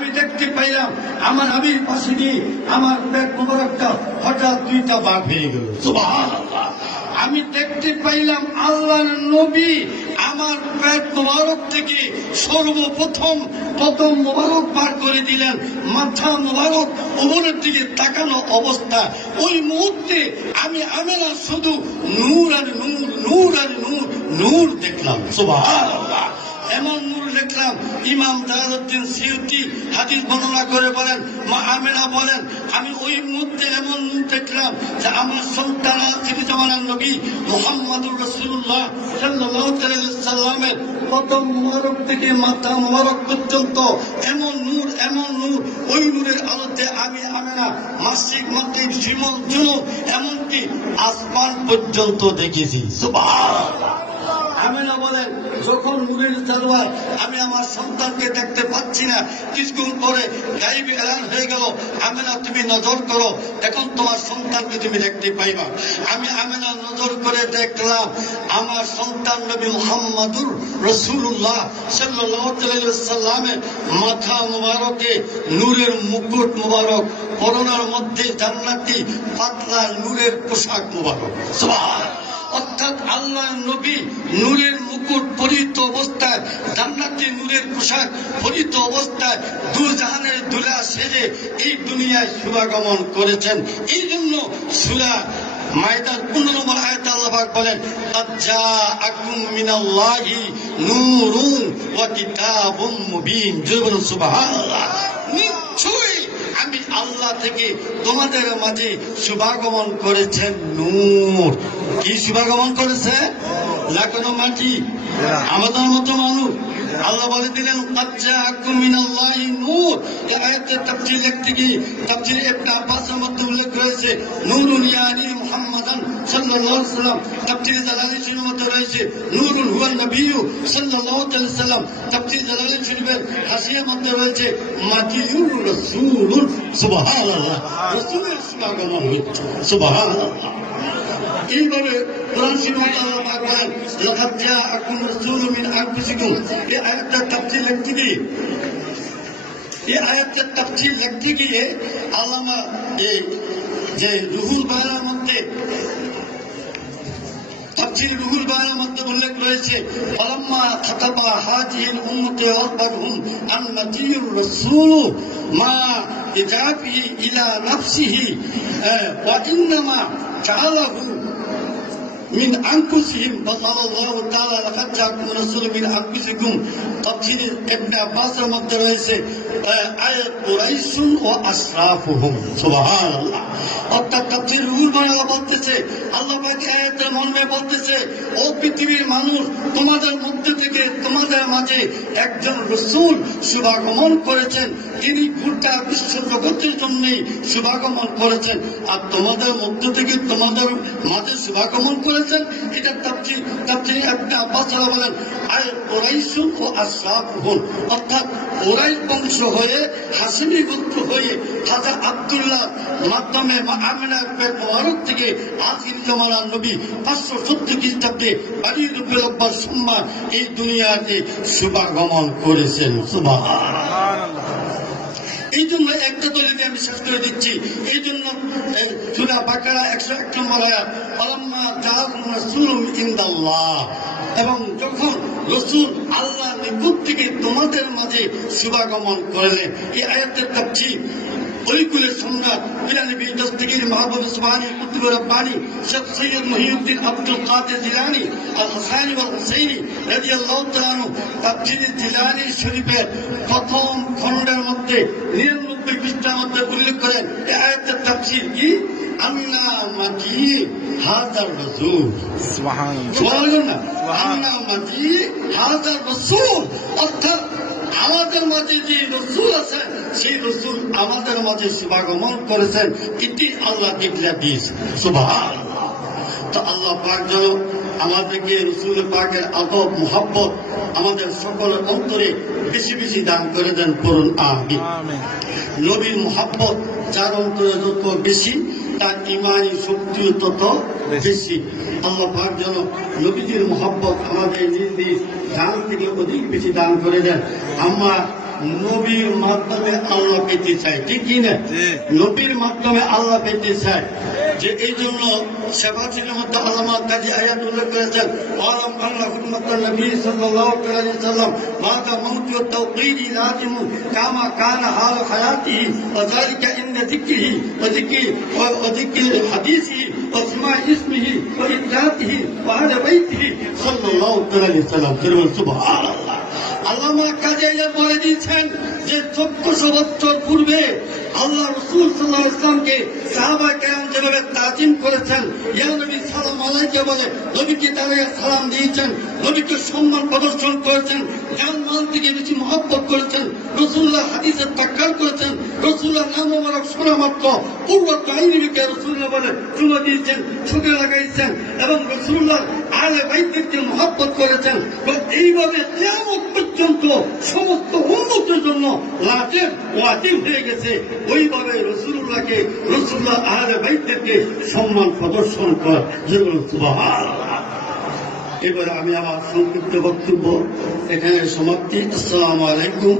আমি দেখতে পাইলাম, আমার আবির পাশে দিয়ে আমার পেট মোবারকটা হঠাৎ দুইটা বাঘ হয়ে গেল। আমি দেখতে পাইলাম, আল্লাহর নবী আমার পেট মোবারক থেকে সর্বপ্রথম প্রথম মোবারক পার করে দিলেন। মাথা মোবারক ওপরের দিকে তাকানো অবস্থা। ওই মুহূর্তে আমি আমেরা শুধু নূর আর নূর নূর আর নূর নূর দেখলাম। সুবহানাল্লাহ। এমন নূর দেখলাম ইমাম জালালউদ্দিন সিউতি হাদিস বর্ণনা করে বলেন, মা আমেনা বলেন, আমি ওই মুহূর্তে এমন দেখলাম যে আমার সন্তান আখিরি জামানার নবী মোহাম্মদুর রসুল্লাহ সাল্লামের প্রথম মোবারক থেকে মাথা মোবারক পর্যন্ত এমন নূর এমন নূর ওই নূরের আলোতে আমি আমেনা মাসিক মাত্রিক জীবন জুনুব এমনকি আসমান পর্যন্ত দেখেছি। আমেনা বলেন যখন নূরের তলোয়ার আমি আমার সন্তানকে দেখতে পাচ্ছি না, কিছুক্ষণ পরে গাইবে এলান হয়ে গেল, আমেনা তুমি নজর করো, এখন তোমার সন্তানকে তুমি দেখতে পাইবা। আমি আমেনা নজর করে দেখলাম, আমার সন্তান নবী মোহাম্মদুর রসুল্লাহ সাল্লামের মাথা মুবারকে, নূরের মুকুট মুবারক, করোনার মধ্যে জান্নাতি, পাতলা নূরের পোশাক মুবারক। অর্থাৎ আল্লাহ নবী নূরের মুকুট পরিত অবস্থায়, জান্নাতি নূরের পোশাক পরিত অবস্থায় দু জাহানের দুলা সেজে এই দুনিয়ায় সুরাগমন করেছেন। এই জন্য সুরা মায়দার পনেরো নম্বর আয়াত আল্লাহ বলেন আজ্জা আকুম মিনাল্লাহি নূরুন ওয়া কিতাবুম মুবিন। জুবুল সুবহান আমি আল্লাহ থেকে তোমাদের মাঝে শুভাগমন করেছেন নূর। কি শুভাগমন করেছে? লাখনো মাটি। আমাদের মতো মানুষ। আল্লাহ বলে দিলেন কাচ্চা মিনাল্লাহি নূর। এই আয়াতের তাফসীর লিখতে গিয়ে তাফসীর ইবনে আব্বাসের মধ্যে উল্লেখ রয়েছে নূরুন ইয়ানি মুহাম্মাদান সাল্লাল্লাহু আলাইহি সাল্লাম তাফসীর জালালি শরীফের মধ্যে রয়েছে নূরুন হুয়ান নবিয়্যু সাল্লাল্লাহু আলাইহি সাল্লাম তাফসীর জালালি শরীফের হাসিয়ার মধ্যে রয়েছে মাজিয়ুর রাসূলুন সুবহানাল্লাহ। রাসূলের হচ্ছে সুবহানাল্লাহ। এইভাবে কোরআন শরীফে আল্লাহ পাক বলেন, লাকাদ জাআকুম রাসূলুম মিন আনফুসিকুম। এই আয়াতটা তাফসীর লিখতে গিয়ে, এই আয়াতের তাফসীর লিখতে গিয়ে আল্লামা এই যে রুহুল বায়ানের মধ্যে, তাফসীর রুহুল বায়ানের মধ্যে উল্লেখ রয়েছে, ফালাম্মা খাতাবা হাজিহিল উম্মতি আকবারহুম আন নাজিয়ুর রাসূল মা ইজাবিহি ইলা নাফসিহি ওয়া ইন্নামা জাআলাহু من أنفسهم فقال الله تعالى لقد جاءكم رسول من أنفسكم تفسير ابن عباس মধ্যে রয়েছে আয়াত কুরাইশ ও আশরাফুহুম সুবহানাল্লাহ অর্থাৎ তাফসীর রুহুল বাংলা বলতেছে আল্লাহ পাক আয়াতের মর্মে বলতেছে ও পৃথিবীর মানুষ তোমাদের মধ্যে থেকে তোমাদের মাঝে একজন রসূল শুভাগমন করেছেন তিনি গোটা বিশ্ব জগতের জন্যই শুভাগমন করেছেন আর তোমাদের মধ্য থেকে তোমাদের মাঝে শুভাগমন করেছেন এটা একটা আব্বাসারা বলেন আয় ওরাইশ ও অর্থাৎ ওরাই বংশ হয়ে গোত্র হয়ে খাজা আব্দুল্লাহ মাধ্যমে থেকে নবী পাঁচশো সত্তর খ্রিস্টাব্দে আলী রুবেল আব্বাস সম্মান এই দুনিয়াতে শুভাগমন করেছেন। সুবাহ এই জন্য একটা দলিলে আমি শেষ করে দিচ্ছি। এই জন্য সুরা বাকারা একশো এক নম্বর আয়াত, আলাম্মা জাহাকুম রাসূলুম ইনদাল্লাহ। এবং যখন রসুল আল্লাহ নিকুট থেকে তোমাদের মাঝে শুভাগমন করলেন এই আয়াতের তাফসীর ওইগুলোর সম্রাট বিলালি বিন দস্তগীর মাহবুব সুবহানি কুতুব রব্বানি শেখ সৈয়দ মহিউদ্দিন আব্দুল কাদের জিলানি আল হাসানি ওয়াল হুসাইনি রাদিয়াল্লাহু তাআলা তাফসীর জিলানি শরীফের প্রথম খণ্ডের মধ্যে নিরানব্বই পৃষ্ঠার মধ্যে উল্লেখ করেন আয়াতের তাফসীর কি? আন্না মাজি হাজার রাসূল। সুবহানাল্লাহ। সুবহানাল্লাহ। না আন্না মাজি হাজার রাসূল। অর্থাৎ আমাদের মাঝে যে রসুল আছে সেই রসুল আমাদের মাঝে শুভাগমন করেছেন। এটি আল্লাহ দিকলা দিয়েছে সুবহানাল্লাহ। তো আল্লাহ পাক যেন আমাদেরকে রসুল পাকের আদব মোহাব্বত আমাদের সকলের অন্তরে বেশি বেশি দান করে দেন করুন আমি নবীর মোহাব্বত যার অন্তরে যত বেশি তার ইমানি শক্তিও তত বেশি। আল্লাহ পাক যেন নবীজির মোহাব্বত আমাদের নিজ নিজ দান থেকে অধিক বেশি দান করে দেন। আমরা নবীর মাধ্যমে আল্লাহ পেতে চাই ঠিক কি না? নবীর মাধ্যমে আল্লাহ পেতে চাই। যে এই জন্য সেবাচিনের মধ্যে আল্লামা কাজী আয়াত উল্লেখ করেছেন আলম আল্লাহ হুকুমত নবী সাল্লাল্লাহু আলাইহি সাল্লাম মাদা মাউতি ওয়া তাওqীরি লাজিম কামা কানা হাল হায়াতিহি ওয়া যালিকা ইনদা যিকরিহি ওয়া যিকরি ওয়া যিকরি হাদিসিহি ওয়া ইসমা ইসমিহি ওয়া ইদরাতিহি ওয়া আহলে বাইতিহি সাল্লাল্লাহু আলাইহি সাল্লাম সুবহানাল্লাহ। আল্লামা কাজী আয়াত বলে দিয়েছেন যে চোদ্দশো বছর পূর্বে আল্লাহ রসুল সাল্লাহ ইসলামকে সাহাবা কেরাম যেভাবে তাজিম করেছেন, ইয়া নবী সালাম আলাইকে বলে নবীকে তারা সালাম দিয়েছেন, নবীকে সম্মান প্রদর্শন করেছেন, জ্ঞান মাল থেকে বেশি মহব্বত করেছেন রসুল্লাহ হাদিসের তাক্কার করেছেন রসুল্লাহ নাম মোবারক শোনা মাত্র পূর্ব কাহিনীকে রসুল্লাহ বলে চুমা দিয়েছেন ছুটে লাগাইছেন এবং রসুল্লাহ আলে বাইদেরকে মহব্বত করেছেন এইভাবে কেমন পর্যন্ত সমস্ত উন্নতির জন্য লাটের ওয়াজিব হয়ে গেছে। ওইভাবে রসুল্লাহকে রসুল্লাহ আহলে বাইদেরকে সম্মান প্রদর্শন কর যেগুলো সুবহানাল্লাহ। এবারে আমি আমার সংক্ষিপ্ত বক্তব্য এখানে সমাপ্তি। আসসালামু আলাইকুম